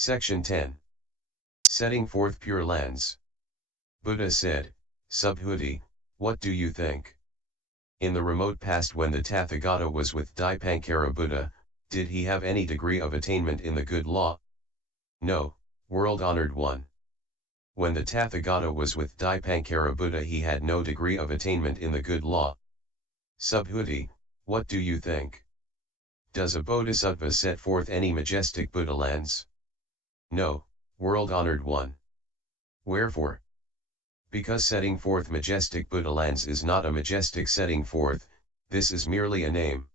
Section 10. Setting forth pure lands. Buddha said, Subhuti, what do you think? In the remote past, when the Tathagata was with Dipankara Buddha, did he have any degree of attainment in the good law? No, world-honored one. When the Tathagata was with Dipankara Buddha, he had no degree of attainment in the good law. Subhuti, what do you think? Does a bodhisattva set forth any majestic Buddha lands? No, world-honored one. Wherefore? Because setting forth majestic Buddha lands is not a majestic setting forth, this is merely a name.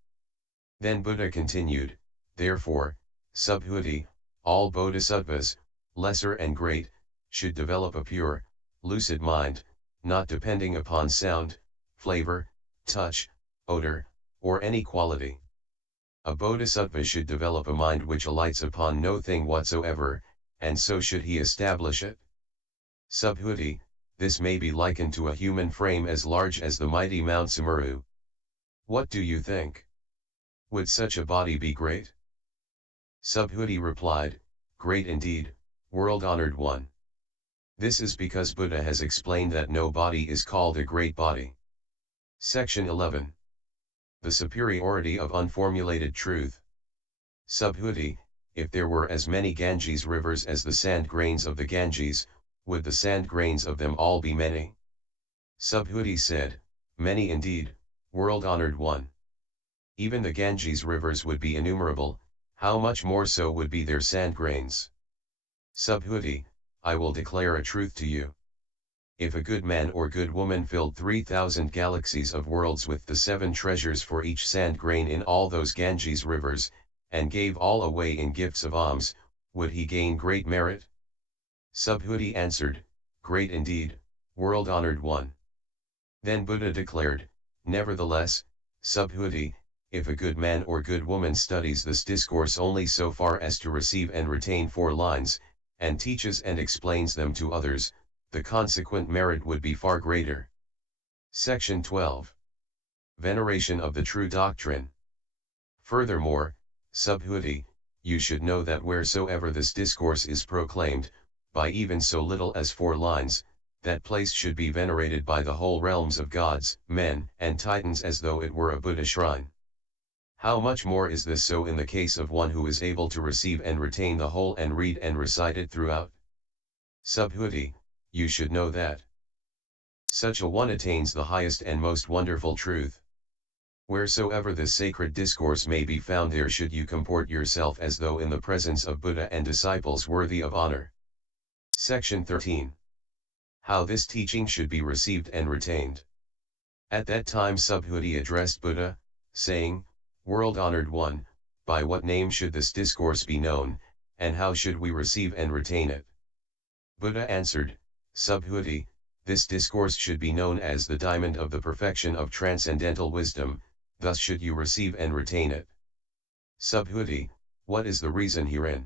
Then Buddha continued, therefore, Subhuti, all bodhisattvas, lesser and great, should develop a pure, lucid mind, not depending upon sound, flavor, touch, odor, or any quality. A bodhisattva should develop a mind which alights upon no thing whatsoever, and so should he establish it. Subhuti, this may be likened to a human frame as large as the mighty Mount Sumeru. What do you think? Would such a body be great? Subhuti replied, great indeed, world-honored one. This is because Buddha has explained that no body is called a great body. Section 11. The superiority of unformulated truth. Subhuti, if there were as many Ganges rivers as the sand grains of the Ganges, would the sand grains of them all be many? Subhuti said, many indeed, world-honored one. Even the Ganges rivers would be innumerable, how much more so would be their sand grains? Subhuti, I will declare a truth to you. If a good man or good woman filled 3,000 galaxies of worlds with the 7 treasures for each sand grain in all those Ganges rivers, and gave all away in gifts of alms, would he gain great merit? Subhuti answered, great indeed, world-honored one. Then Buddha declared, nevertheless, Subhuti, if a good man or good woman studies this discourse only so far as to receive and retain 4 lines, and teaches and explains them to others, the consequent merit would be far greater. Section 12. Veneration of the true doctrine. Furthermore, Subhuti, you should know that wheresoever this discourse is proclaimed, by even so little as 4 lines, that place should be venerated by the whole realms of gods, men, and titans as though it were a Buddha shrine. How much more is this so in the case of one who is able to receive and retain the whole and read and recite it throughout? Subhuti, you should know that such a one attains the highest and most wonderful truth. Wheresoever this sacred discourse may be found, there should you comport yourself as though in the presence of Buddha and disciples worthy of honor. Section 13. How this teaching should be received and retained. At that time Subhuti addressed Buddha, saying, world-honored one, by what name should this discourse be known, and how should we receive and retain it? Buddha answered, Subhuti, this discourse should be known as the diamond of the perfection of transcendental wisdom, thus should you receive and retain it. Subhuti, what is the reason herein?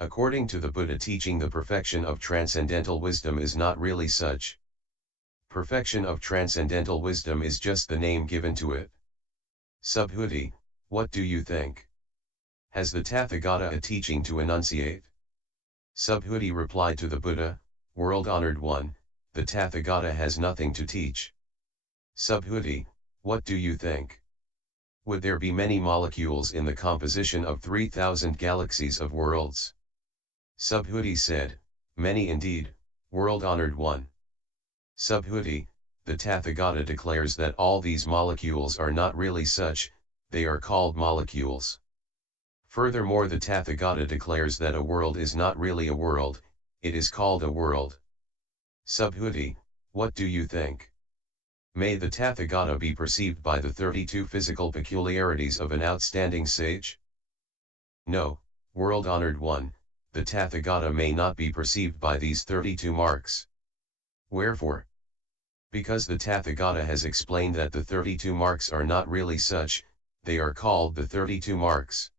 According to the Buddha teaching, the perfection of transcendental wisdom is not really such. Perfection of transcendental wisdom is just the name given to it. Subhuti, what do you think? Has the Tathagata a teaching to enunciate? Subhuti replied to the Buddha, world-honored one, the Tathagata has nothing to teach. Subhuti, what do you think? Would there be many molecules in the composition of 3,000 galaxies of worlds? Subhuti said, many indeed, world-honored one. Subhuti, the Tathagata declares that all these molecules are not really such, they are called molecules. Furthermore, the Tathagata declares that a world is not really a world, it is called a world. Subhuti, what do you think? May the Tathagata be perceived by the 32 physical peculiarities of an outstanding sage? No, world-honored one, the Tathagata may not be perceived by these 32 marks. Wherefore? Because the Tathagata has explained that the 32 marks are not really such, they are called the 32 marks.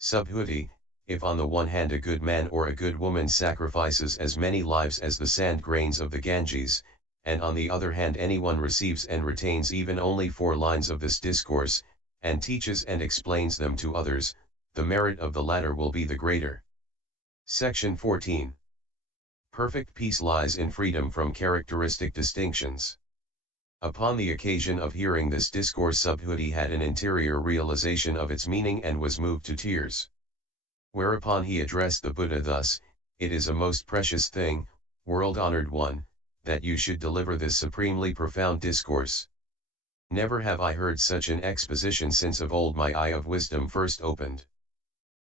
Subhuti, if on the one hand a good man or a good woman sacrifices as many lives as the sand grains of the Ganges, and on the other hand anyone receives and retains even only 4 lines of this discourse, and teaches and explains them to others, the merit of the latter will be the greater. Section 14. Perfect peace lies in freedom from characteristic distinctions. Upon the occasion of hearing this discourse, Subhuti had an interior realization of its meaning and was moved to tears. Whereupon he addressed the Buddha thus: "It is a most precious thing, world-honored one, that you should deliver this supremely profound discourse. Never have I heard such an exposition since of old my eye of wisdom first opened.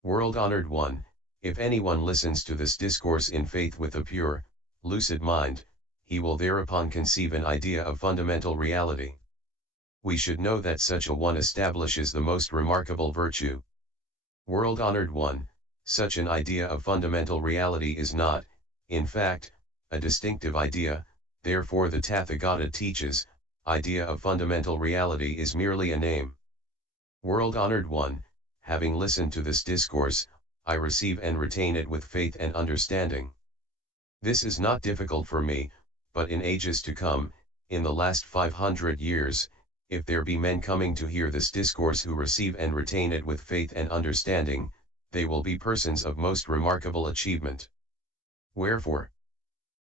World-honored one, if anyone listens to this discourse in faith with a pure, lucid mind, he will thereupon conceive an idea of fundamental reality. We should know that such a one establishes the most remarkable virtue. World-honored one, such an idea of fundamental reality is not, in fact, a distinctive idea, therefore the Tathagata teaches, idea of fundamental reality is merely a name. World-honored one, having listened to this discourse, I receive and retain it with faith and understanding. This is not difficult for me, but in ages to come, in the last 500 years, if there be men coming to hear this discourse who receive and retain it with faith and understanding, they will be persons of most remarkable achievement. Wherefore?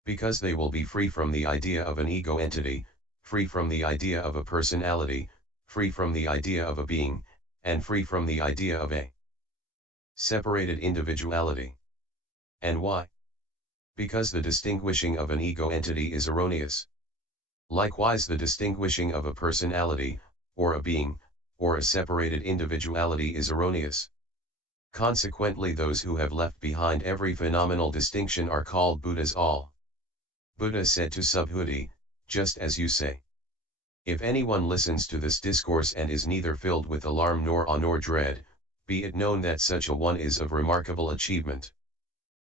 Because they will be free from the idea of an ego entity, free from the idea of a personality, free from the idea of a being, and free from the idea of a separated individuality. And why? Because the distinguishing of an ego entity is erroneous. Likewise the distinguishing of a personality, or a being, or a separated individuality is erroneous. Consequently those who have left behind every phenomenal distinction are called Buddhas all. Buddha said to Subhuti, just as you say. If anyone listens to this discourse and is neither filled with alarm nor awe nor dread, be it known that such a one is of remarkable achievement.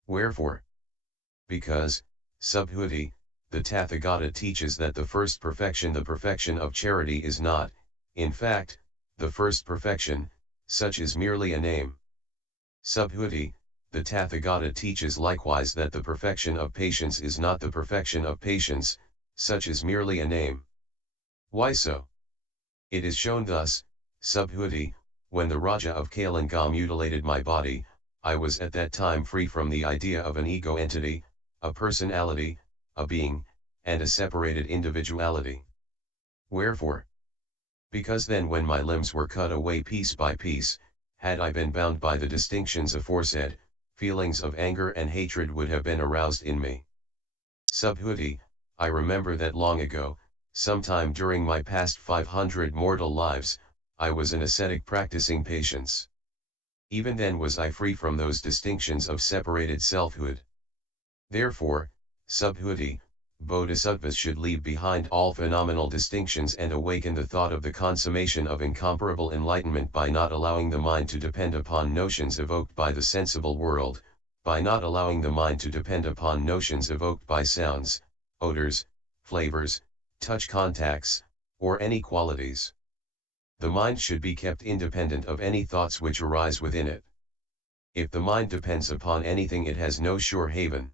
Wherefore? Because, Subhuti, the Tathagata teaches that the first perfection, the perfection of charity, is not, in fact, the first perfection, such is merely a name. Subhuti, the Tathagata teaches likewise that the perfection of patience is not the perfection of patience, such is merely a name. Why so? It is shown thus, Subhuti, when the Raja of Kalinga mutilated my body, I was at that time free from the idea of an ego entity, a personality, a being, and a separated individuality. Wherefore? Because then when my limbs were cut away piece by piece, had I been bound by the distinctions aforesaid, feelings of anger and hatred would have been aroused in me. Subhuti, I remember that long ago, sometime during my past 500 mortal lives, I was an ascetic practicing patience. Even then was I free from those distinctions of separated selfhood. Therefore, Subhuti, Bodhisattvas should leave behind all phenomenal distinctions and awaken the thought of the consummation of incomparable enlightenment by not allowing the mind to depend upon notions evoked by the sensible world, by not allowing the mind to depend upon notions evoked by sounds, odors, flavors, touch contacts, or any qualities. The mind should be kept independent of any thoughts which arise within it. If the mind depends upon anything, it has no sure haven.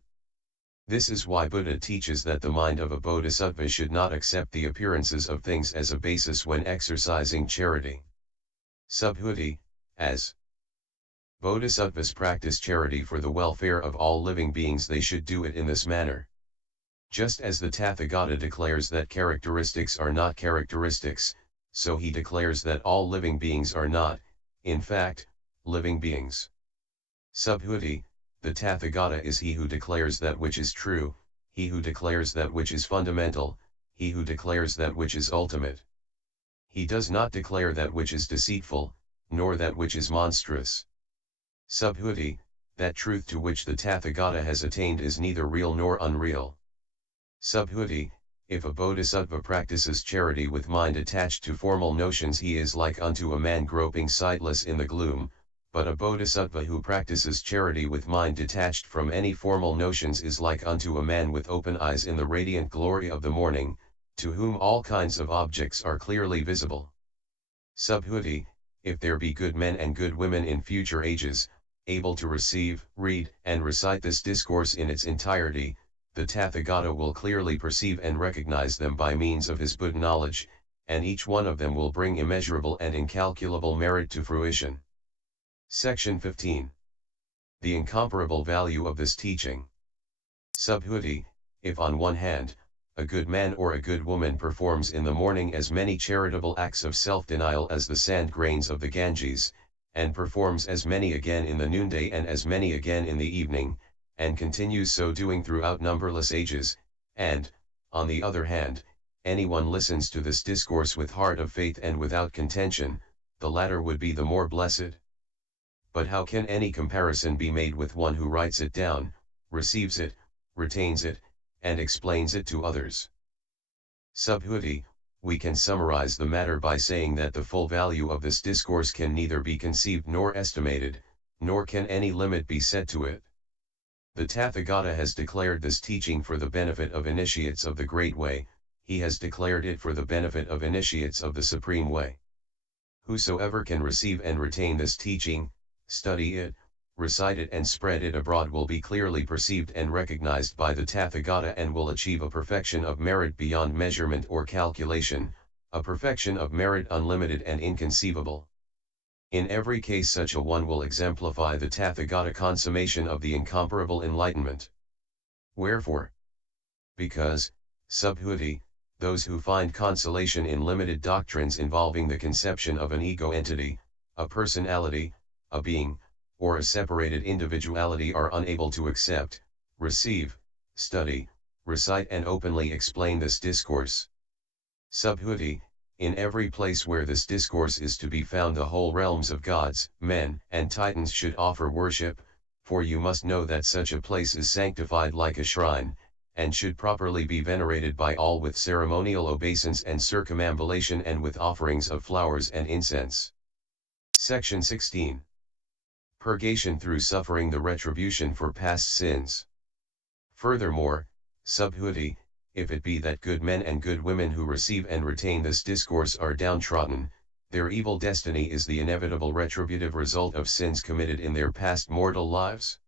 This is why Buddha teaches that the mind of a bodhisattva should not accept the appearances of things as a basis when exercising charity. Subhuti, as bodhisattvas practice charity for the welfare of all living beings, they should do it in this manner. Just as the Tathagata declares that characteristics are not characteristics, so he declares that all living beings are not, in fact, living beings. Subhuti, the Tathagata is he who declares that which is true, he who declares that which is fundamental, he who declares that which is ultimate. He does not declare that which is deceitful, nor that which is monstrous. Subhuti, that truth to which the Tathagata has attained is neither real nor unreal. Subhuti, if a bodhisattva practices charity with mind attached to formal notions, he is like unto a man groping sightless in the gloom, but a bodhisattva who practices charity with mind detached from any formal notions is like unto a man with open eyes in the radiant glory of the morning, to whom all kinds of objects are clearly visible. Subhuti, if there be good men and good women in future ages, able to receive, read, and recite this discourse in its entirety, the Tathagata will clearly perceive and recognize them by means of his Buddha knowledge, and each one of them will bring immeasurable and incalculable merit to fruition. Section 15. The incomparable value of this teaching. Subhuti, if on one hand, a good man or a good woman performs in the morning as many charitable acts of self-denial as the sand grains of the Ganges, and performs as many again in the noonday and as many again in the evening, and continues so doing throughout numberless ages, and, on the other hand, anyone listens to this discourse with heart of faith and without contention, the latter would be the more blessed. But how can any comparison be made with one who writes it down, receives it, retains it, and explains it to others? Subhuti, we can summarize the matter by saying that the full value of this discourse can neither be conceived nor estimated, nor can any limit be set to it. The Tathagata has declared this teaching for the benefit of initiates of the Great Way, he has declared it for the benefit of initiates of the Supreme Way. Whosoever can receive and retain this teaching, study it, recite it and spread it abroad will be clearly perceived and recognized by the Tathagata and will achieve a perfection of merit beyond measurement or calculation, a perfection of merit unlimited and inconceivable. In every case such a one will exemplify the Tathagata consummation of the incomparable enlightenment. Wherefore? Because, Subhuti, those who find consolation in limited doctrines involving the conception of an ego entity, a personality, a being, or a separated individuality are unable to accept, receive, study, recite and openly explain this discourse. Subhuti, in every place where this discourse is to be found the whole realms of gods, men, and titans should offer worship, for you must know that such a place is sanctified like a shrine, and should properly be venerated by all with ceremonial obeisance and circumambulation and with offerings of flowers and incense. Section 16. Purgation through suffering the retribution for past sins. Furthermore, Subhuti, if it be that good men and good women who receive and retain this discourse are downtrodden, their evil destiny is the inevitable retributive result of sins committed in their past mortal lives.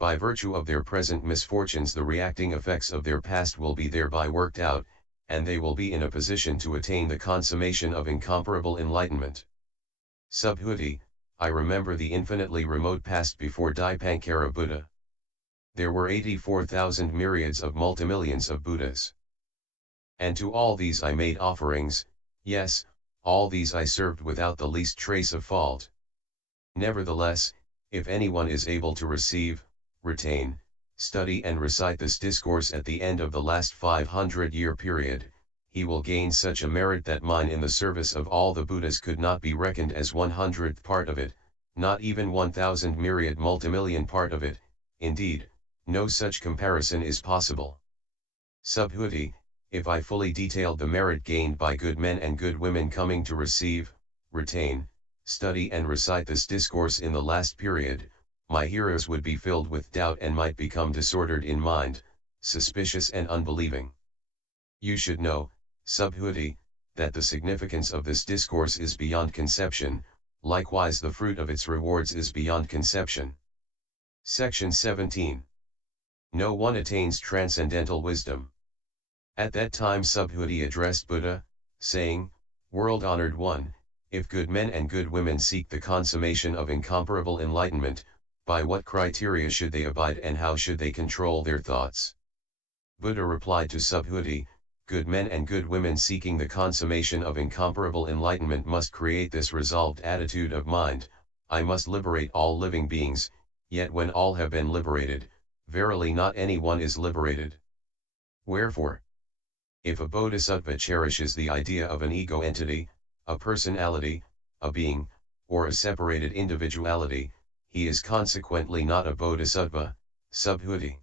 By virtue of their present misfortunes the reacting effects of their past will be thereby worked out, and they will be in a position to attain the consummation of incomparable enlightenment. Subhuti, I remember the infinitely remote past before Dipankara Buddha. There were 84,000 myriads of multimillions of Buddhas. And to all these I made offerings, yes, all these I served without the least trace of fault. Nevertheless, if anyone is able to receive, retain, study and recite this discourse at the end of the last 500-year period, he will gain such a merit that mine in the service of all the Buddhas could not be reckoned as 100th part of it, not even 1,000 myriad multimillion part of it, indeed, no such comparison is possible. Subhuti, if I fully detailed the merit gained by good men and good women coming to receive, retain, study and recite this discourse in the last period, my hearers would be filled with doubt and might become disordered in mind, suspicious and unbelieving. You should know, Subhuti, that the significance of this discourse is beyond conception, likewise the fruit of its rewards is beyond conception. Section 17. No one attains transcendental wisdom. At that time Subhuti addressed Buddha, saying, World-honored one, if good men and good women seek the consummation of incomparable enlightenment, by what criteria should they abide and how should they control their thoughts? Buddha replied to Subhuti, good men and good women seeking the consummation of incomparable enlightenment must create this resolved attitude of mind, I must liberate all living beings, yet when all have been liberated, verily not any one is liberated. Wherefore? If a bodhisattva cherishes the idea of an ego entity, a personality, a being, or a separated individuality, he is consequently not a bodhisattva, Subhuti.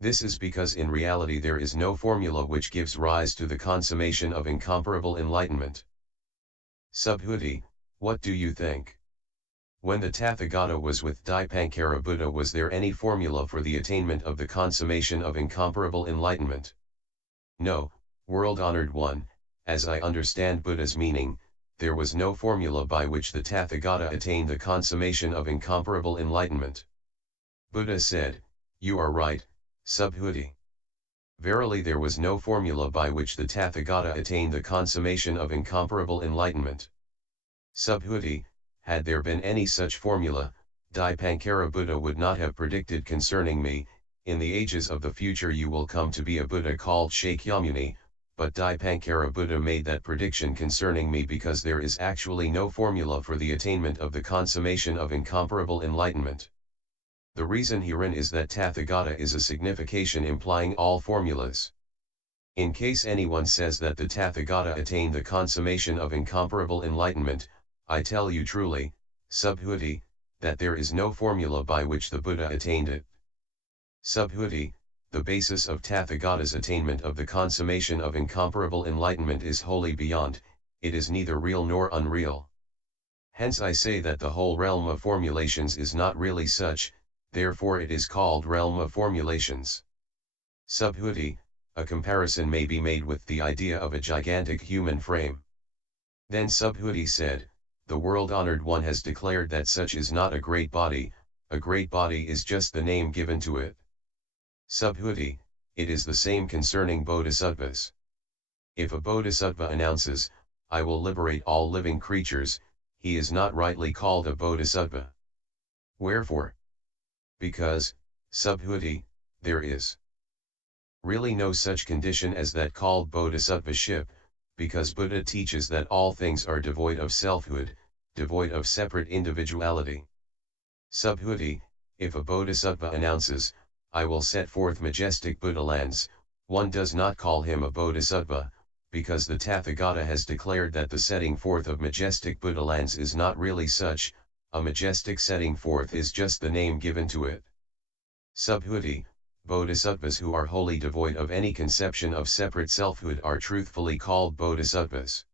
This is because in reality there is no formula which gives rise to the consummation of incomparable enlightenment. Subhuti, what do you think? When the Tathagata was with Dipankara Buddha, was there any formula for the attainment of the consummation of incomparable enlightenment? No, world-honored one, as I understand Buddha's meaning, there was no formula by which the Tathagata attained the consummation of incomparable enlightenment. Buddha said, you are right, Subhuti. Verily there was no formula by which the Tathagata attained the consummation of incomparable enlightenment. Subhuti, had there been any such formula, Dipankara Buddha would not have predicted concerning me, in the ages of the future you will come to be a Buddha called Shakyamuni, but Dipankara Buddha made that prediction concerning me because there is actually no formula for the attainment of the consummation of incomparable enlightenment. The reason herein is that Tathagata is a signification implying all formulas. In case anyone says that the Tathagata attained the consummation of incomparable enlightenment, I tell you truly, Subhuti, that there is no formula by which the Buddha attained it. Subhuti, the basis of Tathagata's attainment of the consummation of incomparable enlightenment is wholly beyond, it is neither real nor unreal. Hence I say that the whole realm of formulations is not really such, therefore it is called realm of formulations. Subhuti, a comparison may be made with the idea of a gigantic human frame. Then Subhuti said, the world-honored one has declared that such is not a great body is just the name given to it. Subhuti, it is the same concerning bodhisattvas. If a bodhisattva announces, I will liberate all living creatures, he is not rightly called a bodhisattva. Wherefore? Because, Subhuti, there is really no such condition as that called bodhisattva-ship, because Buddha teaches that all things are devoid of selfhood, devoid of separate individuality. Subhuti, if a bodhisattva announces, I will set forth majestic Buddha lands, one does not call him a bodhisattva, because the Tathagata has declared that the setting forth of majestic Buddha lands is not really such, a majestic setting forth is just the name given to it. Subhuti, bodhisattvas who are wholly devoid of any conception of separate selfhood are truthfully called bodhisattvas.